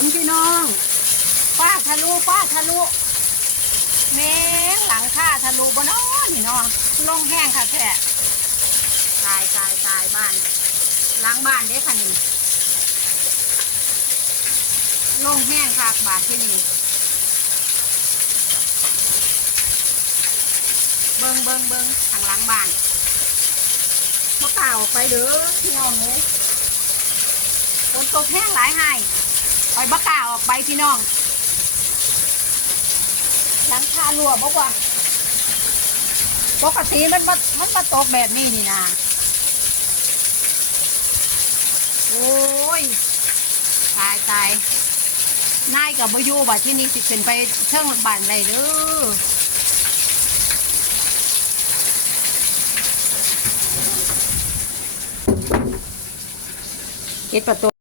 นพี่น้องป้าทะลุป้าทะลุเมงหลังค่าทะลุบนน้อนนี่เนาะลงแห้งค่ะแท้ตายตายตายบ้านล้างบ้านเด้ค่ะนี่ลงแห้งค่ะบาทที่นี่เบิงเบิงเบิงทางล้างบ้านมะกล้าออกไปเด้อพี่น้องเลยฝนตกแห้งหลายให้ปล่ อยมะกล้าออกไปพี่น้องหลังคารั่วบอกว่าปกติมันมามันมาตกแบบนี้นี่นะโอ้ย ตายตายนายกับบอยูบัดที่นี่สิขึ้นไปเชิงบ้านได้เด้อเก็ดประตู